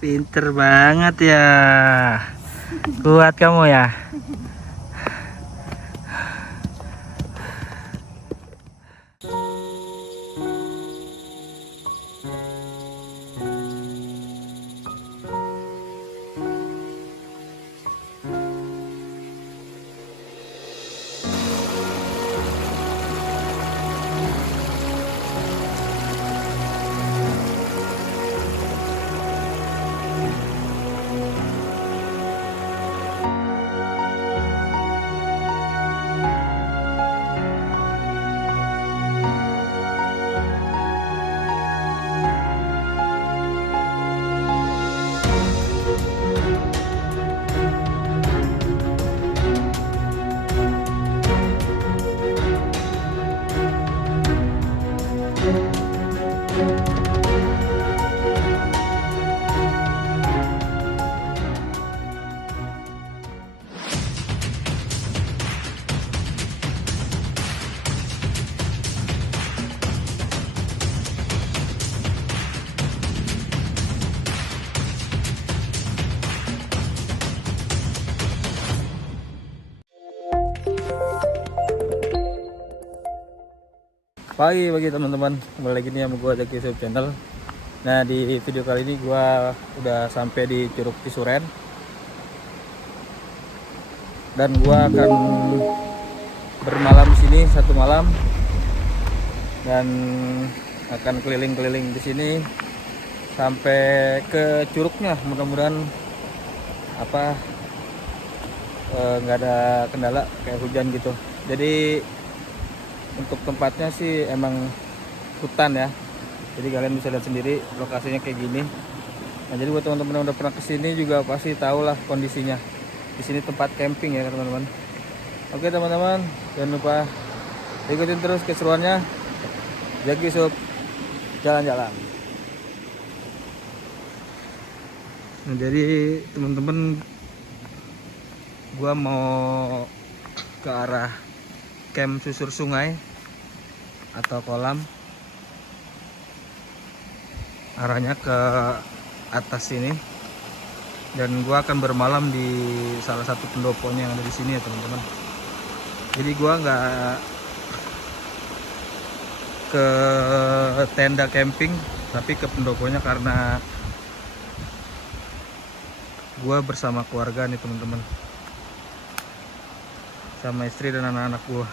Pinter banget ya. Kuat kamu ya. Pagi teman-teman, kembali lagi nih sama gue Zaki YouTube channel. Nah, di video kali ini gue udah sampai di Curug Cisuren dan gue akan bermalam di sini satu malam dan akan keliling-keliling di sini sampai ke curugnya. Mudah-mudahan nggak ada kendala kayak hujan gitu. Jadi untuk tempatnya sih emang hutan ya, jadi kalian bisa lihat sendiri lokasinya kayak gini. Nah, jadi buat teman-teman yang udah pernah kesini juga pasti tahu lah kondisinya. Di sini tempat camping ya teman-teman. Oke teman-teman, jangan lupa ikutin terus keseruannya Zaki Sup jalan-jalan. Nah, jadi teman-teman, gua mau ke arah camp susur sungai atau kolam, arahnya ke atas sini, dan gua akan bermalam di salah satu pendoponya yang ada di sini ya teman-teman. Jadi gua nggak ke tenda camping tapi ke pendoponya karena gua bersama keluarga nih teman-teman, sama istri dan anak-anak gua.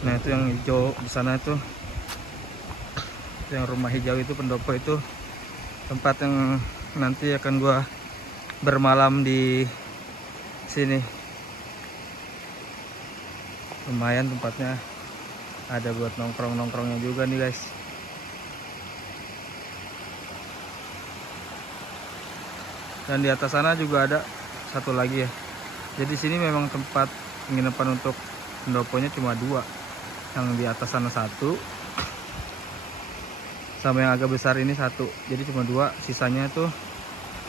Nah, itu yang hijau di sana itu yang rumah hijau itu pendopo, itu tempat yang nanti akan gua bermalam di sini. Lumayan tempatnya, ada buat nongkrongnya juga nih guys. Dan di atas sana juga ada satu lagi ya. Jadi sini memang tempat penginapan untuk pendoponya cuma dua. Yang di atas sana satu, sama yang agak besar ini satu. Jadi cuma dua, sisanya tuh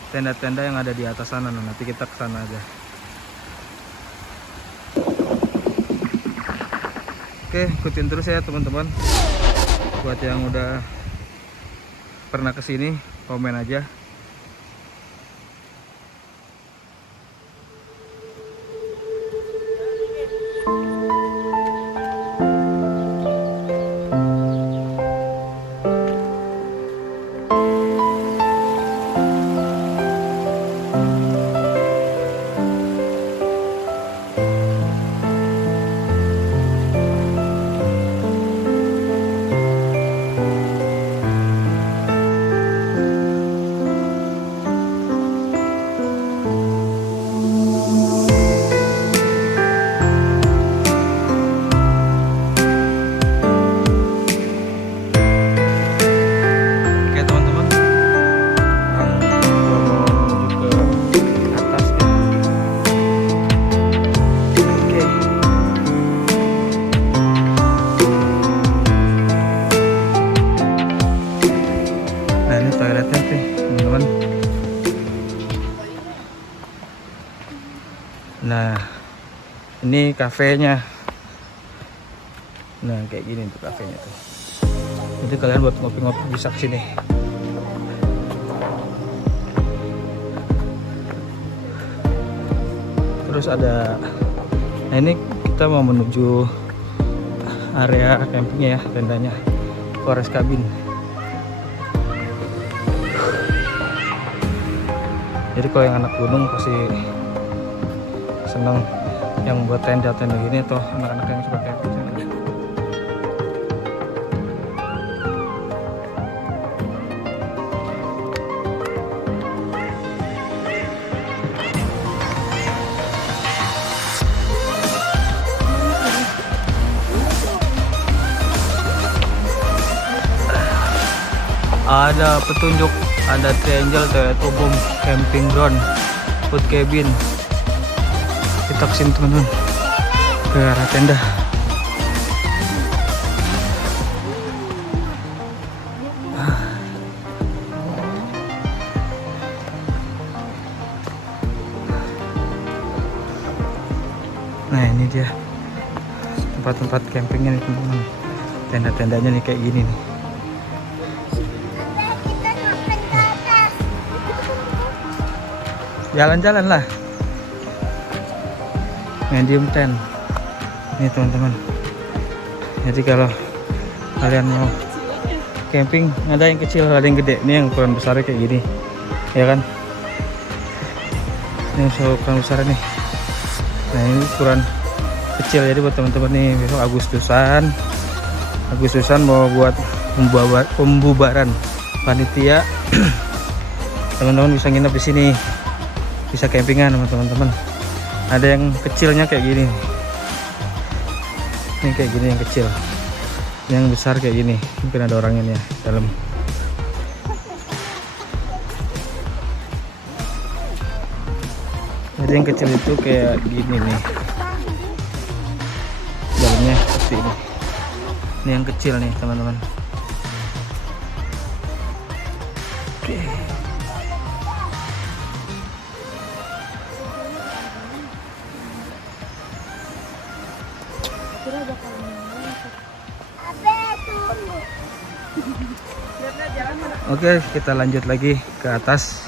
tenda-tenda yang ada di atas sana. Nah, nanti kita ke sana aja. Oke, ikutin terus ya teman-teman. Buat yang udah pernah kesini, komen aja. Nah, ini kafenya. Nah kayak gini tuh kafenya tuh. Jadi kalian buat ngopi-ngopi bisa kesini. Terus ada, nah ini kita mau menuju area campingnya ya, tendanya Forest Cabin. Jadi kalau yang anak gunung pasti seneng yang buat tenda-tenda gini, atau anak-anak yang suka camping. Ada petunjuk, ada triangle toilet umum, camping ground, food cabin. Kita kesini teman-teman, ke arah tenda. Nah ini dia tempat-tempat campingnya nih teman-teman. Tenda-tendanya nih kayak gini nih. Jalan-jalan lah, medium tent ini teman-teman. Jadi kalau kalian mau camping, ada yang kecil ada yang gede. Ini yang ukuran besar kayak gini ya kan, ini ukuran besar nih. Nah ini ukuran kecil, jadi buat teman-teman nih besok Agustusan mau buat pembubaran panitia teman-teman bisa nginep di sini, bisa campingan sama teman-teman. Ada yang kecilnya kayak gini, ini kayak gini yang kecil, yang besar kayak gini mungkin ada orangnya nih ya dalam. Jadi yang kecil itu kayak gini nih, dalamnya seperti ini. Ini yang kecil nih teman-teman. Oke. Oke, kita lanjut lagi ke atas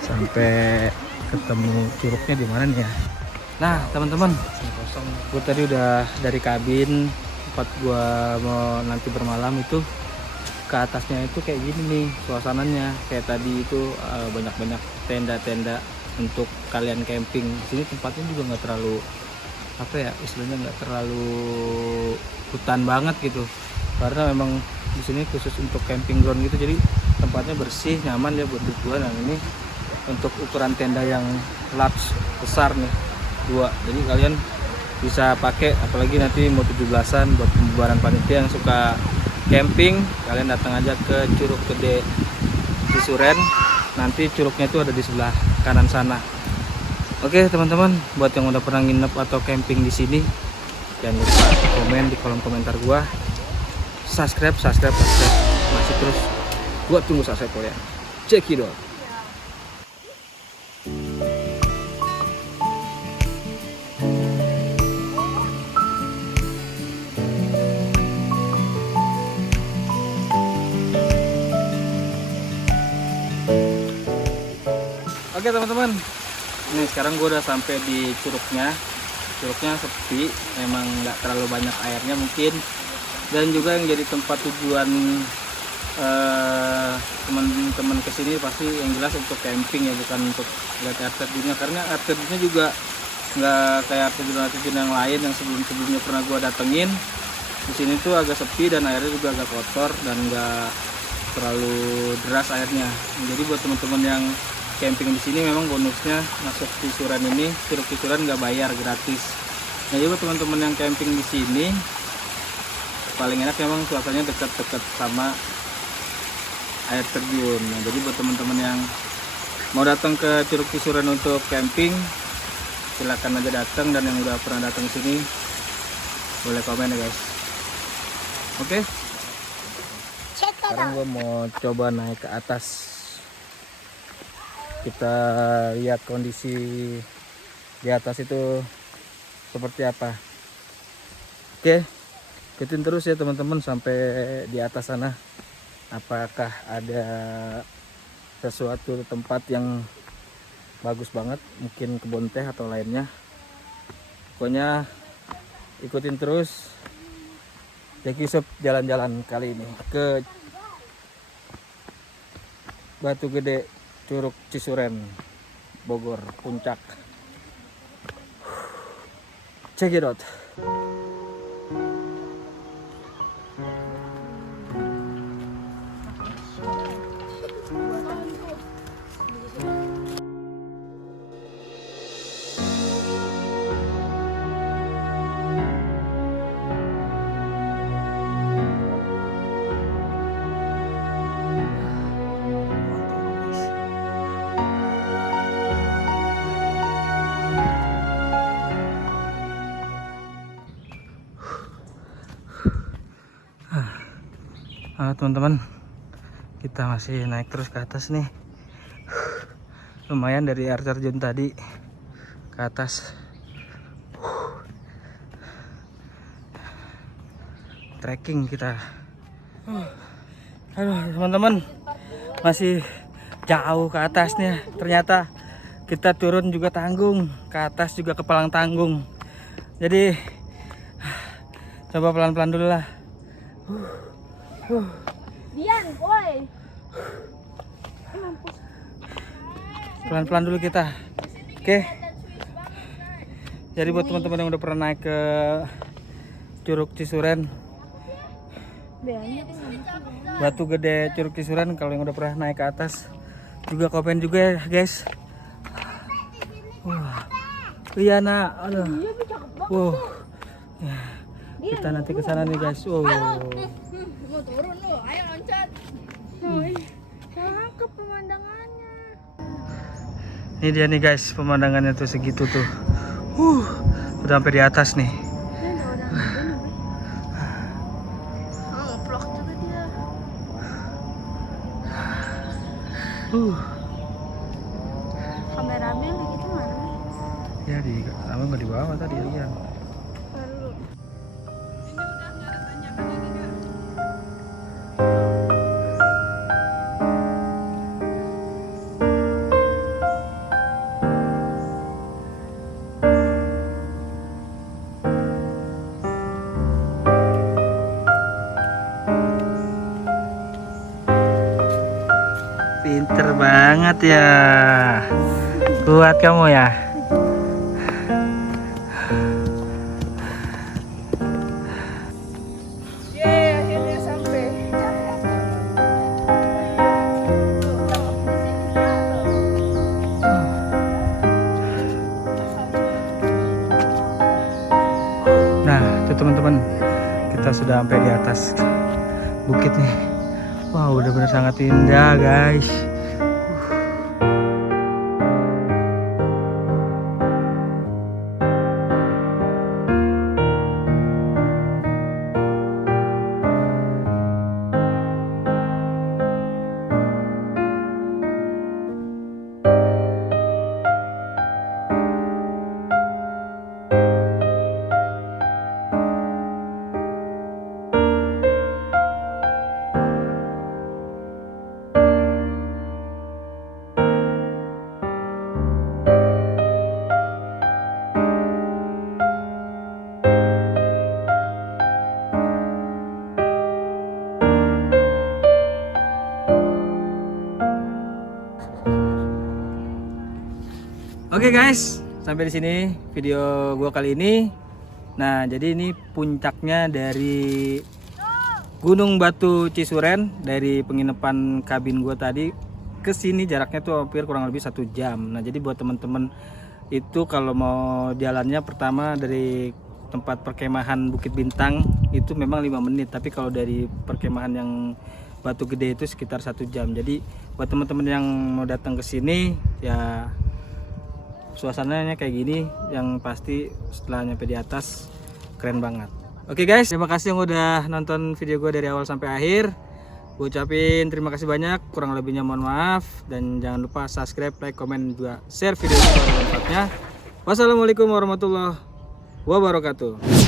sampai ketemu curugnya di mana nih ya. Nah teman-teman, gue tadi udah dari kabin tempat gue mau nanti bermalam itu ke atasnya itu kayak gini nih suasananya. Kayak tadi itu banyak-banyak tenda-tenda untuk kalian camping. Di sini tempatnya juga nggak terlalu apa ya, istilahnya nggak terlalu hutan banget gitu, karena memang di sini khusus untuk camping ground gitu. Jadi tempatnya bersih, nyaman ya buat berdua. Dan ini untuk ukuran tenda yang large, besar nih, 2. Jadi kalian bisa pakai, apalagi nanti mau 17-an buat pembubaran panitia yang suka camping. Kalian datang aja ke Curug Gede Cisuren. Nanti curugnya itu ada di sebelah kanan sana. Oke teman-teman, buat yang udah pernah nginep atau camping di sini, jangan lupa komen di kolom komentar gua. Subscribe masih terus. Gua tunggu subscribe kalian. Cekidot. Oke teman-teman, ini sekarang gue udah sampai di curugnya. Curugnya sepi, memang nggak terlalu banyak airnya mungkin. Dan juga yang jadi tempat tujuan teman-teman kesini pasti yang jelas untuk camping ya, bukan untuk lihat air terjunnya. Karena air terjunnya juga nggak kayak air terjun yang lain yang sebelumnya pernah gue datengin. Di sini tuh agak sepi dan airnya juga agak kotor dan nggak terlalu deras airnya. Jadi buat teman-teman yang camping di sini memang bonusnya masuk Cisuren ini, Curug Cisuren nggak bayar, gratis. Nah jadi buat teman-teman yang camping di sini paling enak memang suasananya dekat-dekat sama air terjun. Nah, jadi buat teman-teman yang mau datang ke Curug Cisuren untuk camping, silakan aja datang. Dan yang udah pernah datang ke sini boleh komen ya guys. Oke. Sekarang gue mau coba naik ke atas. Kita lihat kondisi di atas itu seperti apa. Oke, ikutin terus ya teman-teman sampai di atas sana. Apakah ada sesuatu tempat yang bagus banget, mungkin kebun teh atau lainnya. Pokoknya ikutin terus Jeki Sup jalan-jalan kali ini ke Batu Gede Curug Cisuren, Bogor, Puncak. Check it out. Teman-teman, kita masih naik terus ke atas nih. Lumayan dari air terjun tadi ke atas. Trekking kita. Aduh teman-teman, masih jauh ke atasnya. Ternyata kita turun juga tanggung, ke atas juga kepalang tanggung. Jadi coba pelan-pelan dulu lah. Dian, woi. Pelan-pelan dulu kita. Oke. Jadi buat teman-teman yang udah pernah naik ke Curug Cisuren, Batu Gede Curug Cisuren, kalau yang udah pernah naik ke atas juga komen juga ya guys. Wah, iya nak, aduh, wow, kita nanti ke sana nih guys. Wow, Mau turun lo, ayo loncat. Cakep pemandangannya. ini dia nih guys, pemandangannya tuh segitu tuh. Udah sampai di atas nih. Vlog juga dia. Kameramen lagi tuh mana? Ya di, abang nggak di bawah tadi ya. Pinter banget ya. Kuat kamu ya. Yeay, akhirnya sampai. Nah, itu teman-teman, kita sudah sampai di atas bukit nih. Wow, udah benar sangat indah guys. Oke guys, sampai di sini video gua kali ini. Nah, jadi ini puncaknya dari Gunung Batu Cisuren, dari penginapan kabin gua tadi ke sini jaraknya tuh hampir kurang lebih 1 jam. Nah, jadi buat teman-teman itu kalau mau jalannya pertama dari tempat perkemahan Bukit Bintang itu memang 5 menit, tapi kalau dari perkemahan yang Batu Gede itu sekitar 1 jam. Jadi buat teman-teman yang mau datang ke sini ya, suasananya kayak gini, yang pasti setelah nyampe di atas keren banget. Oke guys, terima kasih yang udah nonton video gue dari awal sampai akhir. Gue ucapin terima kasih banyak, kurang lebihnya mohon maaf, dan jangan lupa subscribe, like, komen, juga share video ini kalau bermanfaatnya. Wassalamualaikum warahmatullahi wabarakatuh.